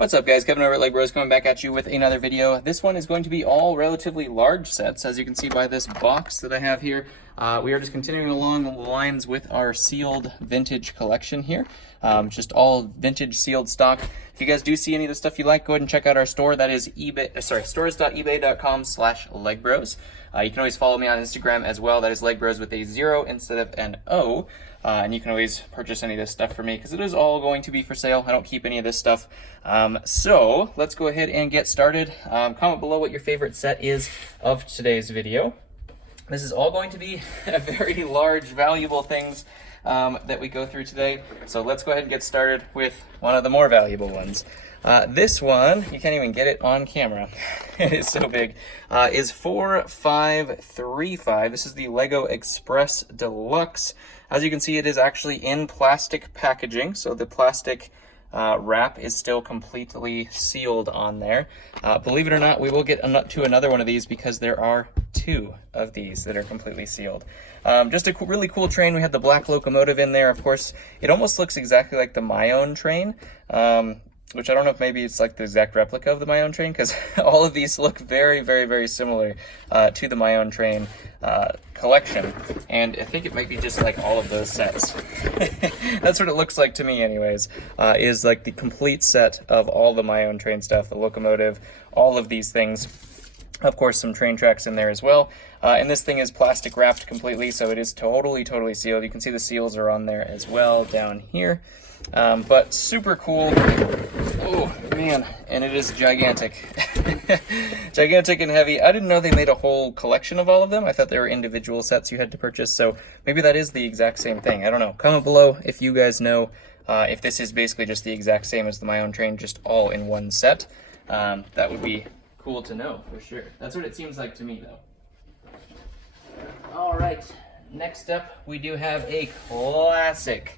What's up, guys? Kevin over at LEGbrOs coming back at you with another video. This one is going to be all relatively large sets, as you can see by this box that I have here. We are just continuing along the lines with our sealed vintage collection here. Just all vintage sealed stock. If you guys do see any of the stuff you like, go ahead and check out our store. That is stores.ebay.com/LEGbrOs. You can always follow me on Instagram as well. That is LEGbrOs with a 0 instead of an O. And you can always purchase any of this stuff for me because it is all going to be for sale. I don't keep any of this stuff. So let's go ahead and get started. Comment below what your favorite set is of today's video. This is all going to be very large, valuable things that we go through today. So let's go ahead and get started with one of the more valuable ones. This one, you can't even get it on camera. It is so big. Is 4535. This is the Lego Express Deluxe. As you can see, it is actually in plastic packaging. So the plastic wrap is still completely sealed on there. Believe it or not, we will get to another one of these because there are 2 of these that are completely sealed. Just a really cool train. We had the black locomotive in there. Of course, it almost looks exactly like the My Own train, which I don't know if maybe it's like the exact replica of the My Own train, because all of these look very, very, very similar to the My Own train collection. And I think it might be just like all of those sets. That's what it looks like to me anyways, is like the complete set of all the My Own train stuff, the locomotive, all of these things. Of course, some train tracks in there as well. And this thing is plastic wrapped completely, so it is totally, totally sealed. You can see the seals are on there as well down here. But super cool. Oh, man. And it is gigantic. Gigantic and heavy. I didn't know they made a whole collection of all of them. I thought they were individual sets you had to purchase, so maybe that is the exact same thing. I don't know. Comment below if you guys know if this is basically just the exact same as the My Own train, just all in one set. That would be cool to know for sure. That's what it seems like to me, though. All right, next up we do have a classic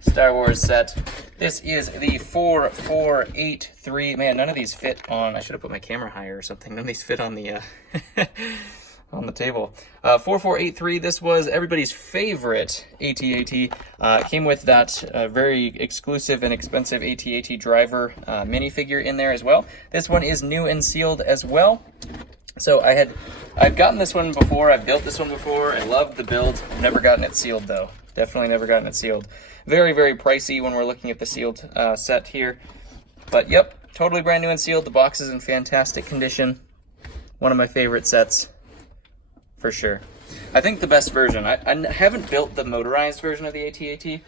Star Wars set. This is the 4483. Man, none of these fit on. I should have put my camera higher or something. None of these fit on the on the table. 4483. This was everybody's favorite AT-AT. Came with that very exclusive and expensive AT-AT driver minifigure in there as well. This one is new and sealed as well. So I've gotten this one before. I've built this one before. I loved the build. I've never gotten it sealed though. Definitely never gotten it sealed. Very, very pricey when we're looking at the sealed set here. But yep, totally brand new and sealed. The box is in fantastic condition. One of my favorite sets for sure. I think the best version. I haven't built the motorized version of the AT-AT,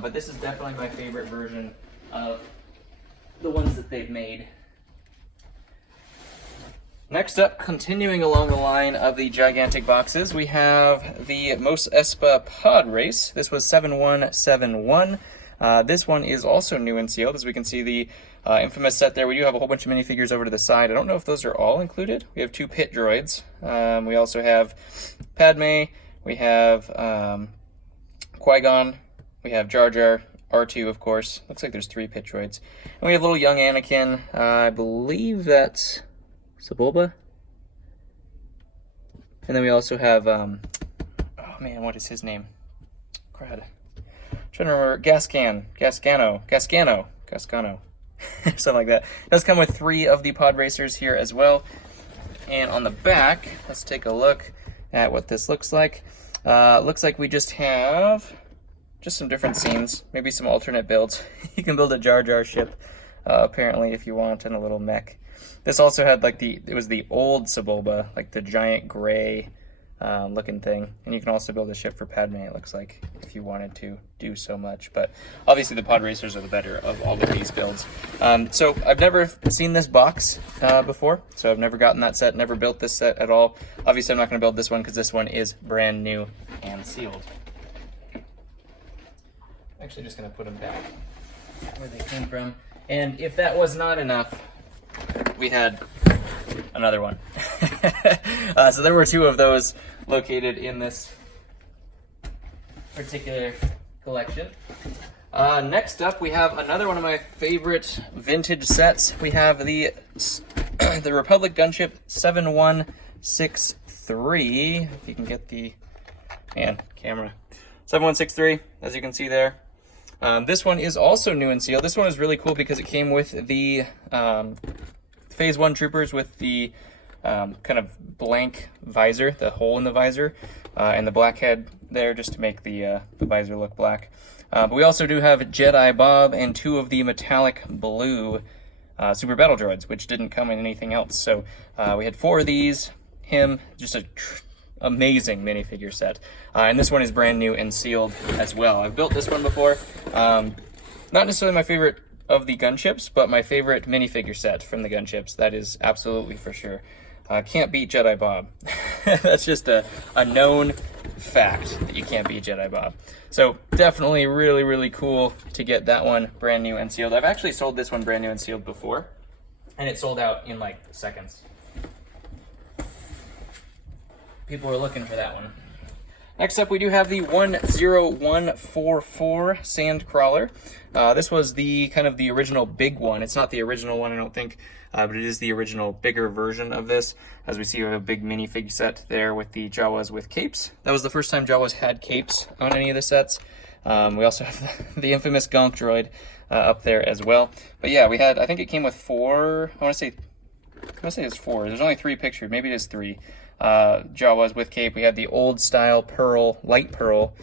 but this is definitely my favorite version of the ones that they've made. Next up, continuing along the line of the gigantic boxes, we have the Most ESPA Pod Race. This was 7171. This one is also new and sealed. As we can see, the infamous set there. We do have a whole bunch of minifigures over to the side. I don't know if those are all included. We have 2 pit droids. We also have Padme. We have Qui-Gon. We have Jar Jar. R2, of course. Looks like there's 3 pit droids. And we have little young Anakin. I believe that's Sebulba. And then we also have, oh man, what is his name? Crud. Trying to remember, Gascano. Something like that. It does come with 3 of the pod racers here as well. And on the back, let's take a look at what this looks like. Looks like we just have some different scenes, maybe some alternate builds. You can build a Jar Jar ship, apparently, if you want, and a little mech. This also had like it was the old Sebulba, like the giant gray looking thing. And you can also build a ship for Padme, it looks like, if you wanted to do so much. But obviously the pod racers are the better of all of these builds. So I've never seen this box before, so I've never gotten that set, never built this set at all. Obviously I'm not going to build this one because this one is brand new and sealed. I'm actually just going to put them back where they came from. And if that was not enough, we had another one. So there were 2 of those located in this particular collection. Next up, we have another one of my favorite vintage sets. We have the Republic Gunship 7163. If you can get the camera. 7163, as you can see there. This one is also new and sealed. This one is really cool because it came with the Phase 1 Troopers with the kind of blank visor, the hole in the visor, and the black head there just to make the visor look black. But we also do have Jedi Bob and 2 of the metallic blue Super Battle Droids, which didn't come in anything else. So we had 4 of these, him, just a amazing minifigure set. And this one is brand new and sealed as well. I've built this one before. Not necessarily my favorite of the gunships, but my favorite minifigure set from the gunships. That is absolutely for sure. Can't beat Jedi Bob. That's just a known fact that you can't beat Jedi Bob. So definitely really, really cool to get that one brand new and sealed. I've actually sold this one brand new and sealed before, and it sold out in like seconds. People were looking for that one. Next up, we do have the 10144 Sandcrawler. This was the kind of the original big one. It's not the original one, I don't think, but it is the original bigger version of this. As we see, we have a big minifig set there with the Jawas with capes. That was the first time Jawas had capes on any of the sets. We also have the infamous Gonk droid up there as well. But yeah, we had, I think it came with 4, I want to say it's 4. There's only 3 pictured, maybe it is 3. Jawas with cape. We had the old style pearl, light pearl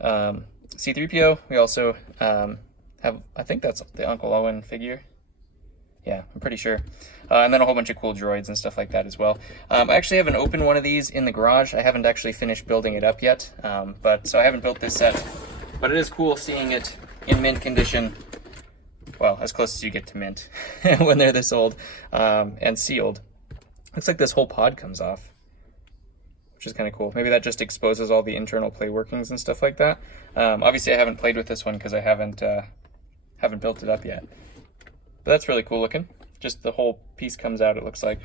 C-3PO. We also have, I think that's the Uncle Owen figure. Yeah, I'm pretty sure. And then a whole bunch of cool droids and stuff like that as well. I actually haven't opened one of these in the garage. I haven't actually finished building it up yet. So I haven't built this set, but it is cool seeing it in mint condition. Well, as close as you get to mint when they're this old, and sealed. Looks like this whole pod comes off, which is kind of cool. Maybe that just exposes all the internal play workings and stuff like that. Obviously, I haven't played with this one because I haven't built it up yet. But that's really cool looking. Just the whole piece comes out, it looks like.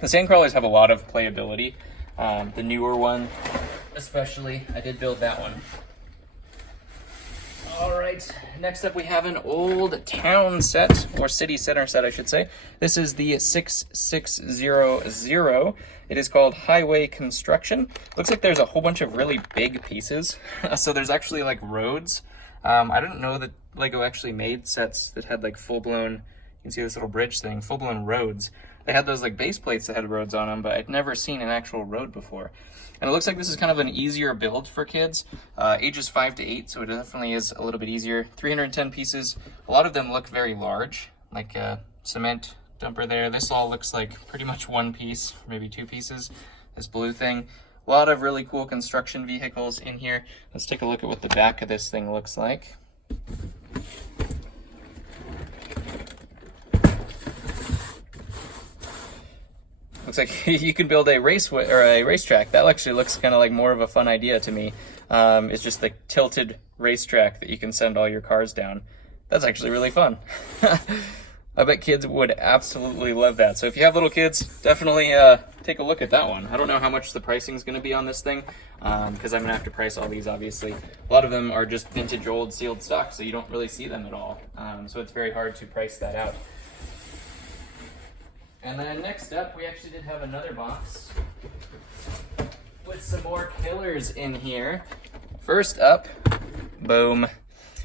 The Sandcrawlers have a lot of playability. The newer one, especially. I did build that one. All right, next up we have an old town set, or city center set, I should say. This is the 6600. It is called Highway Construction. Looks like there's a whole bunch of really big pieces. So there's actually like roads. I didn't know that LEGO actually made sets that had like full-blown, you can see this little bridge thing, full-blown roads. They had those like base plates that had roads on them, but I'd never seen an actual road before. And it looks like this is kind of an easier build for kids, ages 5 to 8, so it definitely is a little bit easier. 310 pieces. A lot of them look very large, like a cement dumper there. This all looks like pretty much one piece, maybe 2 pieces, this blue thing. A lot of really cool construction vehicles in here. Let's take a look at what the back of this thing looks like. Looks like you can build a racetrack. That actually looks kind of like more of a fun idea to me. It's just the tilted racetrack that you can send all your cars down. That's actually really fun. I bet kids would absolutely love that. So if you have little kids, definitely take a look at that one. I don't know how much the pricing is going to be on this thing, because I'm going to have to price all these, obviously. A lot of them are just vintage old sealed stock, so you don't really see them at all. So it's very hard to price that out. And then next up, we actually did have another box with some more killers in here. First up, boom.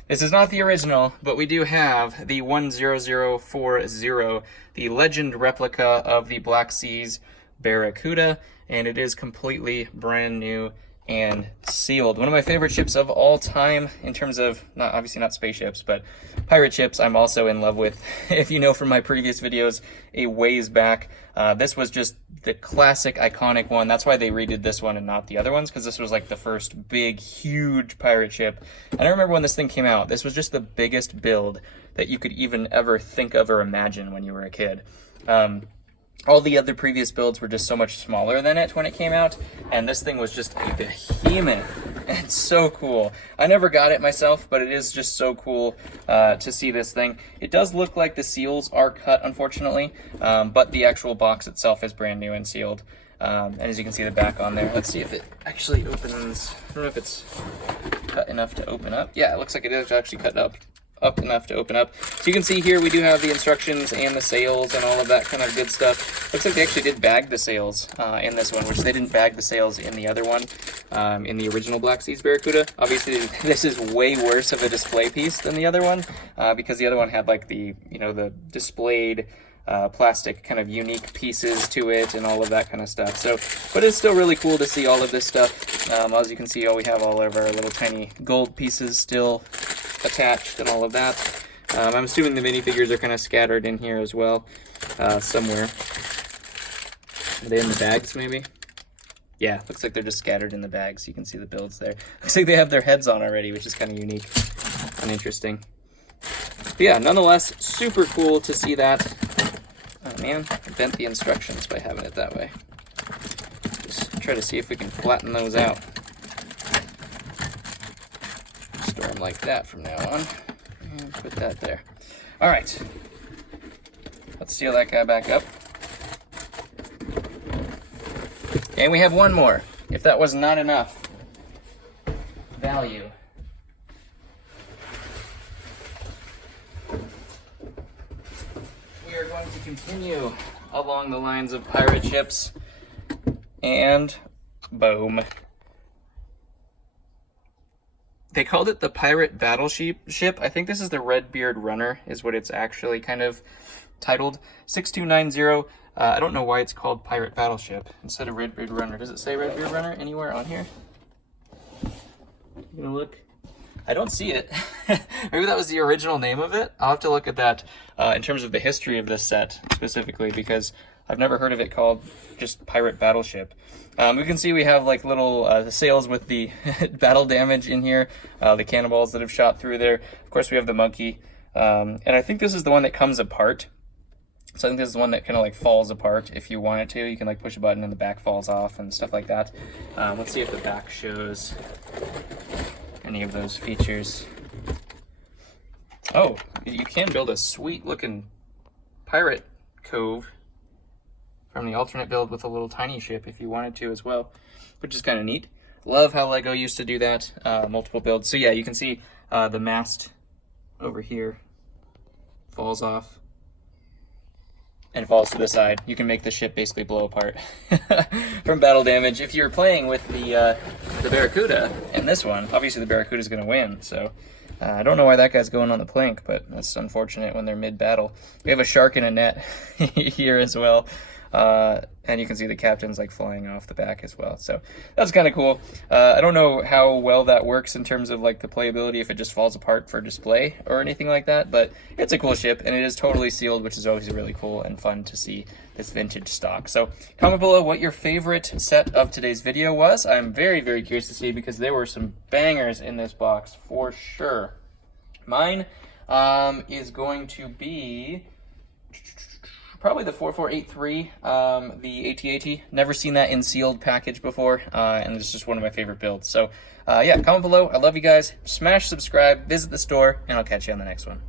This is not the original, but we do have the 10040, the legend replica of the Black Seas Barracuda, and it is completely brand new and sealed. One of my favorite ships of all time in terms of, obviously not spaceships, but pirate ships I'm also in love with. If you know from my previous videos a ways back, this was just the classic iconic one. That's why they redid this one and not the other ones, because this was like the first big, huge pirate ship. And I remember when this thing came out, this was just the biggest build that you could even ever think of or imagine when you were a kid. All the other previous builds were just so much smaller than it when it came out, and this thing was just a behemoth. It's so cool. I never got it myself, but it is just so cool to see this thing. It does look like the seals are cut, unfortunately, but the actual box itself is brand new and sealed. And as you can see the back on there, let's see if it actually opens. I don't know if it's cut enough to open up. Yeah, it looks like it is actually cut up up enough to open up. So you can see here we do have the instructions and the sails and all of that kind of good stuff. Looks like they actually did bag the sails in this one, which they didn't bag the sails in the other one, in the original Black Seas Barracuda. Obviously, this is way worse of a display piece than the other one, because the other one had like the, you know, the displayed plastic kind of unique pieces to it and all of that kind of stuff. So, but it's still really cool to see all of this stuff. As you can see, we have all of our little tiny gold pieces still attached and all of that. I'm assuming the minifigures are kind of scattered in here as well, somewhere. Are they in the bags, maybe? Yeah, looks like they're just scattered in the bags. You can see the builds there. Looks like they have their heads on already, which is kind of unique and interesting. But yeah, nonetheless, super cool to see that. Oh man, I bent the instructions by having it that way. Just try to see if we can flatten those out. Store them like that from now on. And put that there. All right. Let's seal that guy back up. And we have one more, if that was not enough value. We are going to continue along the lines of pirate ships, and boom. They called it the Pirate Battleship. I think this is the Redbeard Runner, is what it's actually kind of titled. 6290. I don't know why it's called Pirate Battleship instead of Redbeard Runner. Does it say Redbeard Runner anywhere on here? You gonna look? I don't see it. Maybe that was the original name of it. I'll have to look at that in terms of the history of this set specifically, because I've never heard of it called just Pirate Battleship. We can see we have like little sails with the battle damage in here, the cannonballs that have shot through there. Of course, we have the monkey. And I think this is the one that comes apart. So I think this is the one that kind of like falls apart if you want it to. You can like push a button and the back falls off and stuff like that. Let's see if the back shows any of those features. Oh, you can build a sweet looking pirate cove from the alternate build with a little tiny ship if you wanted to as well, which is kind of neat. Love how LEGO used to do that, multiple builds. So yeah, you can see the mast over here falls off and falls to the side. You can make the ship basically blow apart from battle damage. If you're playing with the Barracuda and this one, obviously the Barracuda is going to win. So I don't know why that guy's going on the plank, but that's unfortunate when they're mid-battle. We have a shark in a net here as well. And you can see the captain's like flying off the back as well. So that's kind of cool. I don't know how well that works in terms of like the playability, if it just falls apart for display or anything like that, but it's a cool ship and it is totally sealed, which is always really cool and fun to see this vintage stock. So comment below what your favorite set of today's video was. I'm very, very curious to see, because there were some bangers in this box for sure. Mine is going to be probably the 4483, the AT-AT. Never seen that in sealed package before, and it's just one of my favorite builds. So yeah, comment below. I love you guys. Smash subscribe, visit the store, and I'll catch you on the next one.